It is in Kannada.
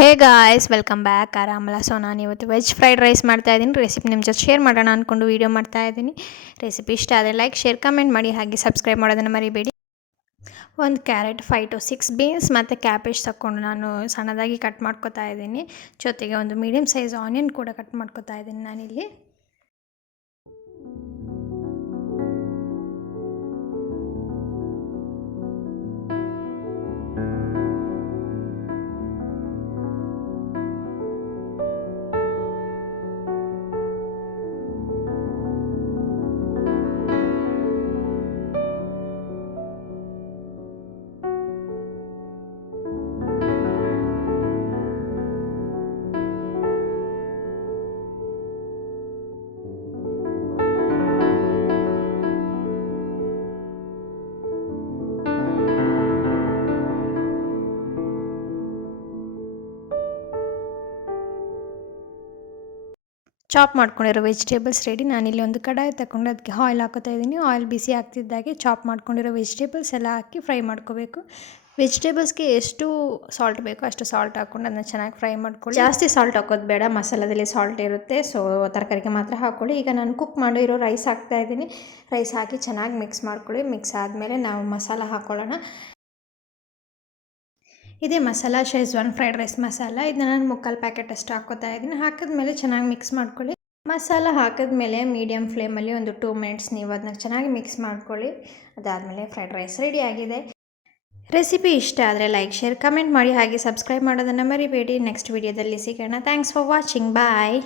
ಹೇ ಗಾಯ್ಸ್, ವೆಲ್ಕಮ್ ಬ್ಯಾಕ್. ಆರಾಮಲ್ಲ? ಸೊ ನಾನು ಇವತ್ತು ವೆಜ್ ಫ್ರೈಡ್ ರೈಸ್ ಮಾಡ್ತಾಯಿದ್ದೀನಿ. ರೆಸಿಪಿ ನಿಮ್ಮ ಜೊತೆ ಶೇರ್ ಮಾಡೋಣ ಅಂದ್ಕೊಂಡು ವೀಡಿಯೋ ಮಾಡ್ತಾಯಿದ್ದೀನಿ. ರೆಸಿಪಿ ಇಷ್ಟ ಆದರೆ ಲೈಕ್, ಶೇರ್, ಕಮೆಂಟ್ ಮಾಡಿ. ಹಾಗೆ ಸಬ್ಸ್ಕ್ರೈಬ್ ಮಾಡೋದನ್ನು ಮರಿಬೇಡಿ. ಒಂದು ಕ್ಯಾರೆಟ್, 5 to 6 ಬೀನ್ಸ್ ಮತ್ತು ಕ್ಯಾಬೇಜ್ ತಗೊಂಡು ನಾನು ಸಣ್ಣದಾಗಿ ಕಟ್ ಮಾಡ್ಕೊತಾ ಇದ್ದೀನಿ. ಜೊತೆಗೆ ಒಂದು ಮೀಡಿಯಮ್ ಸೈಜ್ ಆನಿಯನ್ ಕೂಡ ಕಟ್ ಮಾಡ್ಕೊತಾ ಇದ್ದೀನಿ ನಾನಿಲ್ಲಿ. ಚಾಪ್ ಮಾಡ್ಕೊಂಡಿರೋ ವೆಜಿಟೇಬಲ್ಸ್ ರೆಡಿ. ನಾನಿಲ್ಲಿ ಒಂದು ಕಡಾಯಿ ತಗೊಂಡು ಅದಕ್ಕೆ ಆಯಿಲ್ ಹಾಕೋತಾ ಇದ್ದೀನಿ. ಆಯಿಲ್ ಬಿಸಿ ಆಗ್ತಿದ್ದಾಗೆ ಚಾಪ್ ಮಾಡ್ಕೊಂಡಿರೋ ವೆಜಿಟೇಬಲ್ಸ್ ಎಲ್ಲ ಹಾಕಿ ಫ್ರೈ ಮಾಡ್ಕೋಬೇಕು. ವೆಜಿಟೇಬಲ್ಸ್ಗೆ ಎಷ್ಟು ಸಾಲ್ಟ್ ಬೇಕೋ ಅಷ್ಟು ಸಾಲ್ಟ್ ಹಾಕ್ಕೊಂಡು ಅದನ್ನ ಚೆನ್ನಾಗಿ ಫ್ರೈ ಮಾಡ್ಕೊಳ್ಳಿ. ಜಾಸ್ತಿ ಸಾಲ್ಟ್ ಹಾಕೋದು ಬೇಡ, ಮಸಾಲದಲ್ಲಿ ಸಾಲ್ಟ್ ಇರುತ್ತೆ. ಸೊ ತರಕಾರಿಗೆ ಮಾತ್ರ ಹಾಕ್ಕೊಳ್ಳಿ. ಈಗ ನಾನು ಕುಕ್ ಮಾಡಿರೋ ರೈಸ್ ಹಾಕ್ತಾ ಇದ್ದೀನಿ. ರೈಸ್ ಹಾಕಿ ಚೆನ್ನಾಗಿ ಮಿಕ್ಸ್ ಮಾಡ್ಕೊಳ್ಳಿ. ಮಿಕ್ಸ್ ಆದಮೇಲೆ ನಾವು ಮಸಾಲ ಹಾಕ್ಕೊಳ್ಳೋಣ. ಇದೇ masala Schezwan fried rice masala. ಇದನ್ನ ನಾನು 3/4 ಪ್ಯಾಕೆಟ್ ಅಷ್ಟು ಹಾಕೋತಾ ಇದ್ದೀನಿ. ಹಾಕಿದ್ಮೇಲೆ ಚೆನ್ನಾಗಿ ಮಿಕ್ಸ್ ಮಾಡ್ಕೊಳ್ಳಿ. ಮಸಾಲ ಹಾಕಿದ್ಮೇಲೆ ಮೀಡಿಯಮ್ ಫ್ಲೇಮಲ್ಲಿ ಒಂದು 2 ಮಿನಿಟ್ಸ್ ನೀವು ಅದನ್ನ ಚೆನ್ನಾಗಿ ಮಿಕ್ಸ್ ಮಾಡ್ಕೊಳ್ಳಿ. ಅದಾದಮೇಲೆ ಫ್ರೈಡ್ ರೈಸ್ ರೆಡಿ ಆಗಿದೆ. ರೆಸಿಪಿ ಇಷ್ಟ ಆದರೆ ಲೈಕ್, ಶೇರ್, ಕಮೆಂಟ್ ಮಾಡಿ. ಹಾಗೆ ಸಬ್ಸ್ಕ್ರೈಬ್ ಮಾಡೋದನ್ನು ಮರಿಬೇಡಿ. ನೆಕ್ಸ್ಟ್ ವಿಡಿಯೋದಲ್ಲಿ ಸಿಗೋಣ. Thanks for watching. ಬಾಯ್.